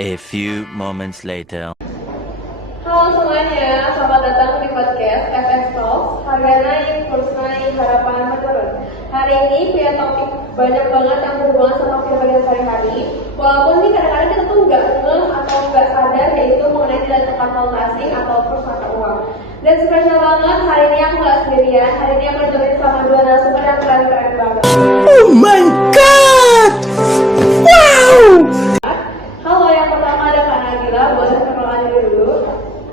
A few moments later. Halo semuanya, selamat datang di podcast FS Talks, harga naik, kurs naik, harapan menurun. Hari ini punya topik banyak banget yang berhubungan sama kehidupan sehari-hari. Walaupun nih kadang-kadang kita tuh nggak ngeh atau nggak sadar, yaitu mengenai nilai tukar valuta asing atau kurs mata uang. Dan spesial banget, hari ini aku nggak sendirian. Hari ini aku ditemani sama dua narasumber yang keren-keren banget. Oh my god! Wow! Halo, yang pertama ada Kak Nagila, boleh perkenalan diri dulu.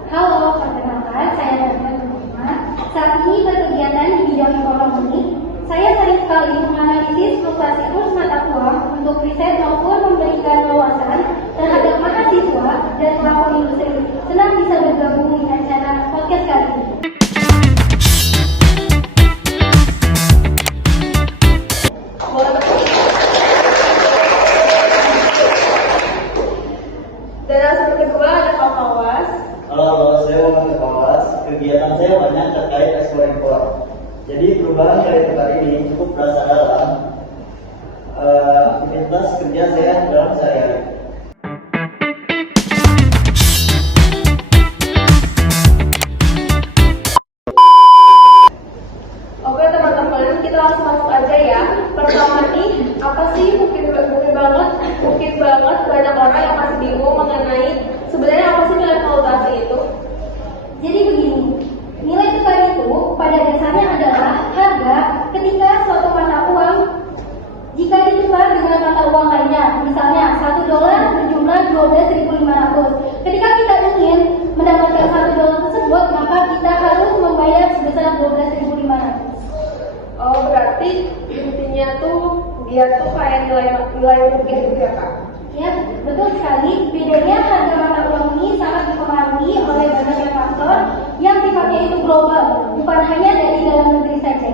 Halo, perkenalkan saya Nagila Muhammad. Saat ini berkegiatan di bidang ekonomi. Saya sering sekali menganalisis fluktuasi kurs mata uang untuk riset maupun memberikan wawasan terhadap mahasiswa dan pelaku industri. Senang bisa bergabung di acara podcast kali ini. Dan narasumber kedua ada Pak Fawas. Halo, saya Muhammad Fawas. Kegiatan saya banyak terkait ekspor impor. Jadi perubahan dari tempat ini cukup berasa dalam aktivitas kerja saya dalam sehari-hari. Oke teman-teman, kita langsung masuk aja ya. Pertama nih, apa sih mungkin banget banyak orang yang masih bingung mengenai sebenarnya apa sih nilai valuta asing itu? Jadi begini, nilai tukar itu pada dasarnya adalah harga ketika suatu mata uang jika ditukar dengan mata uang lainnya. Misalnya $1 berjumlah 12.500. Ketika kita ingin mendapatkan $1 tersebut, maka kita harus membayar sebesar 12.500. Oh, berarti intinya tuh dia tuh kayak nilai rupiah gitu ya Kak? Ya, betul sekali. Bedanya harga mata uang ini sangat dipengaruhi oleh banyak faktor yang sifatnya itu global, bukan hanya dari dalam negeri saja.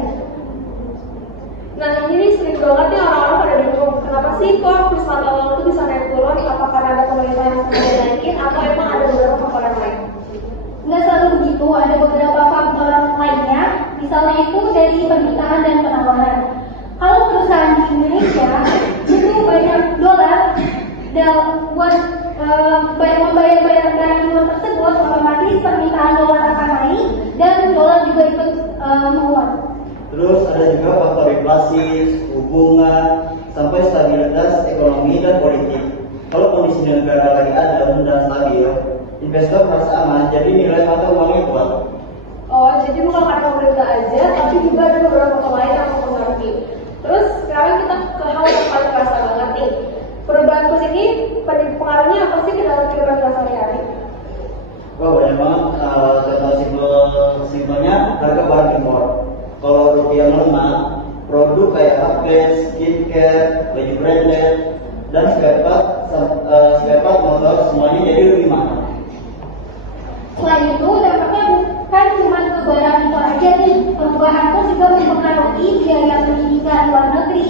Nah ini sering banget nih orang-orang pada bingung, kenapa sih kok kurs mata uang itu bisa naik turun? Apa karena ada pemerintah yang sengaja naikin atau emang ada beberapa faktor yang lain? Nggak selalu begitu, ada beberapa faktor lainnya, misalnya itu dari permintaan dan penawaran. Kalau perusahaan di Indonesia itu banyak dolar dan buat membayar barang di luar tersebut, otomatis permintaan dolar akan naik dan dolar juga ikut menguat. Terus ada juga faktor inflasi, suku bunga, sampai stabilitas ekonomi dan politik. Kalau kondisi negara lagi adem dan stabil, investor merasa aman, jadi nilai mata uangnya kuat. Oh, jadi bukan karena pemerintah aja, tapi juga ada beberapa faktor lain yang mempengaruhi. Terus sekarang kita ke hal yang paling terasa banget nih. Perubahan kurs ini pengaruhnya apa sih ke dalam kehidupan kita sehari-hari? Wah, banyak banget. Contoh simpelnya harga barang impor. Kalau rupiah melemah, produk kayak HP, skincare, baju branded, dan spare part motor semuanya jadi lebih mahal. Selain itu, dampaknya bukan cuma ke barang impor aja nih. Perubahan kurs juga mempengaruhi biaya pendidikan luar negeri,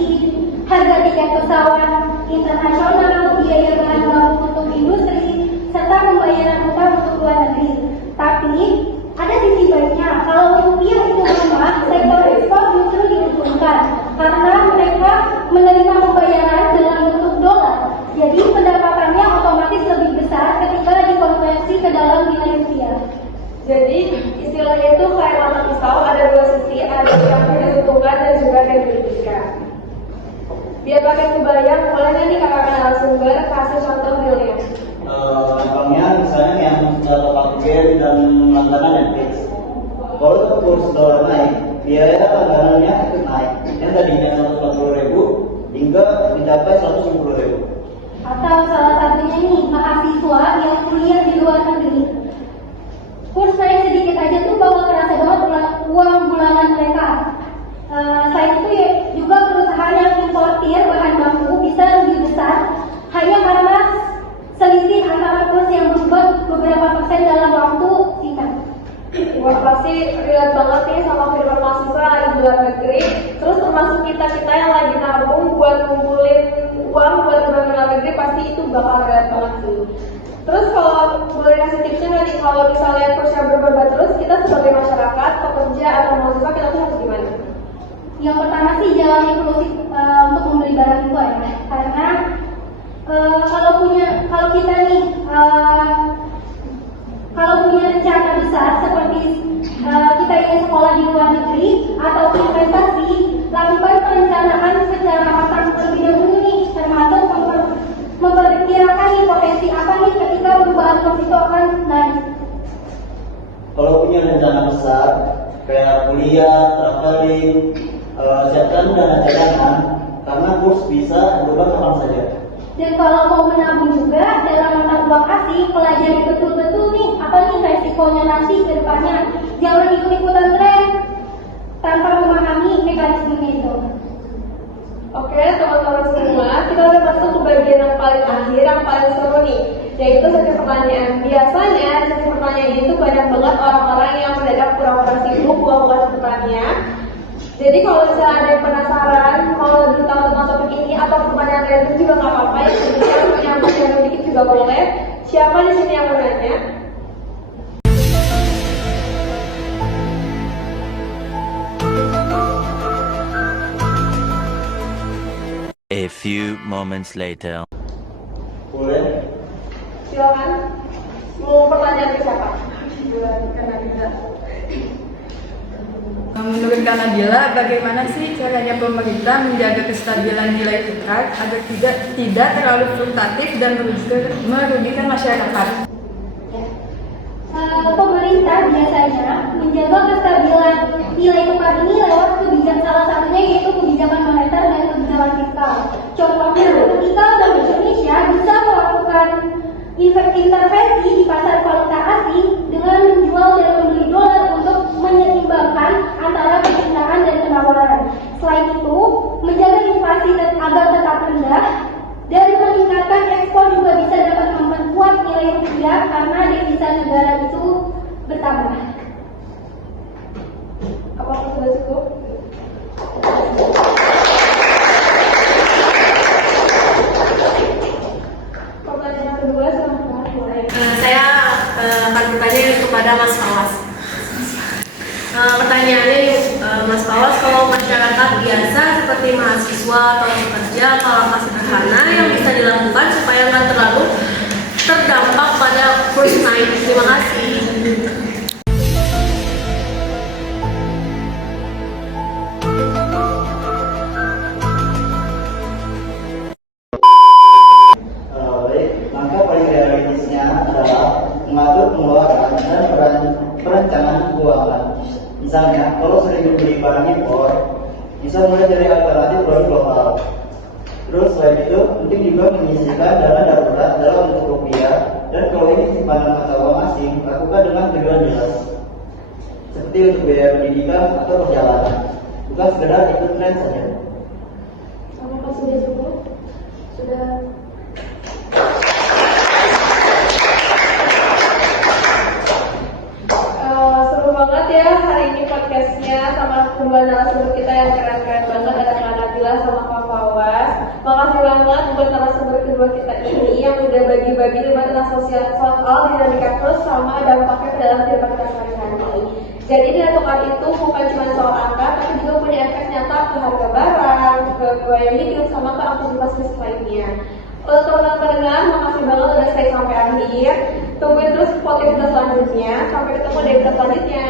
harga tiket pesawat internasional, biaya bahan baku untuk industri, serta pembayaran utang untuk luar negeri. Tapi ada sisi baiknya, kalau rupiah itu melemah, sektor ekspor justru diuntungkan karena mereka menerima pembayaran dalam bentuk dolar. Jadi pendapatannya otomatis lebih besar ketika dikonversi ke dalam nilai rupiah. Jadi istilahnya itu kayak mata pisau, ada dua sisi, ada yang diuntungkan dan juga yang dirugikan. Biar pakai kebayang, boleh nggak nih kakak narasumber kasih contoh realnya? Gampangnya misalnya yang tempat game dan langganan Netflix. Kalau kurs dolar naik, biaya langganannya ikut naik. Yang tadinya 140.000 hingga mencapai 150.000. Atau salah satunya nih, mahasiswa yang kuliah di luar negeri. Kurs naik sedikit aja tuh bakal kerasa banget uang bulanan mereka. Selain itu ya, juga perusahaan yang importir bahan baku bisa lebih besar hanya karena selisih antara kurs yang berubah beberapa persen dalam waktu singkat. Wah, pasti relate banget nih sama kehidupan mahasiswa di luar negeri. Terus termasuk kita yang lagi nabung buat ngumpulin uang buat ke luar negeri, pasti itu bakal relate banget sih. Terus kalau boleh kasih tipsnya nggak nih, kalau misalnya kursnya berubah terus, kita sebagai masyarakat, pekerja atau mahasiswa kita tuh harus gimana? Yang pertama sih jangan impulsif untuk membeli barang impor ya, karena kalau kita nih besar seperti kita ingin sekolah di luar negeri atau investasi, lakukan perencanaan secara matang terlebih dahulu nih, termasuk memperkirakan nih potensi apa nih ketika perubahan kurs itu akan naik. Kalau punya rencana besar kayak kuliah, traveling, siapkan dana cadangan karena kurs bisa berubah kapan saja. Dan kalau mau menabung juga dalam mata uang asing, pelajari betul-betul nih apa nih resikonya nanti ke depannya. Jangan ikut-ikutan tren tanpa memahami mekanismenya itu. Oke, teman-teman semua, kita udah masuk ke bagian yang paling akhir, yang paling seru nih, yaitu sesi pertanyaan. Biasanya sesi pertanyaan itu banyak banget orang-orang yang mendadak pura-pura sibuk buang waktu bertanya. Jadi kalau misalnya ada yang penasaran, mau lebih tahu tentang topik ini atau pertanyaan random juga nggak apa-apa, yang penting punya pertanyaan dikit juga boleh. Siapa di sini yang mau nanya? A few moments later. Boleh? Silakan. Mau pertanyaan ke siapa? Menurut Kak Nabila, bagaimana sih caranya pemerintah menjaga kestabilan nilai tukar agar tidak terlalu fluktuatif dan merugikan masyarakat? Pemerintah biasanya menjaga kestabilan nilai tukar ini lewat kebijakan, salah satunya yaitu kebijakan moneter dan kebijakan fiskal. Contohnya, ketika Bank Indonesia bisa melakukan intervensi di pasar valuta asing dengan menjual dan membeli dolar untuk menyeimbangkan antara permintaan dan penawaran. Selain itu, menjaga inflasi agar tetap rendah dan meningkatkan ekspor juga bisa dapat memperkuat nilai rupiah karena devisa negara itu bertambah. Apakah sudah cukup? Pertanyaan kedua, silahkan mulai. Saya akan bertanya kepada Mas Fawas. Pertanyaannya Mas Fawas, kalau masyarakat biasa seperti mahasiswa atau pekerja, apa langkah sederhana yang bisa dilakukan supaya nggak terlalu terdampak pada kurs naik? Terima kasih. Maka paling realistisnya adalah mengatur pengeluaran dan perencanaan keuangan. Misalnya, kalau sering membeli barang impor, bisa mulai dari alternatif produk lokal. Terus selain itu, penting juga menyisihkan dana darurat dalam bentuk rupiah, dan kalau ini simpanan mata uang asing, lakukan dengan tujuan jelas, seperti untuk biaya pendidikan atau perjalanan, bukan sekedar ikut tren saja. Apakah sudah cukup? Sudah. Seru banget ya hari ini podcastnya sama kedua narasumber kita yang keren-keren banget, ada Kak Nabila sama Kak Fawas. Makasih banget buat narasumber kedua kita ini yang udah bagi-bagi tentang soal dinamika kurs sama dampaknya ke dalam kehidupan kita sehari-hari. Jadi nilai tukar itu bukan cuma soal angka, tapi juga punya efek nyata ke harga barang, ke biaya hidup, sama ke aktivitas lainnya. Untuk teman-teman pendengar, makasih banget udah stay sampai akhir. Tungguin terus podcast kita selanjutnya. Sampai ketemu di episode selanjutnya.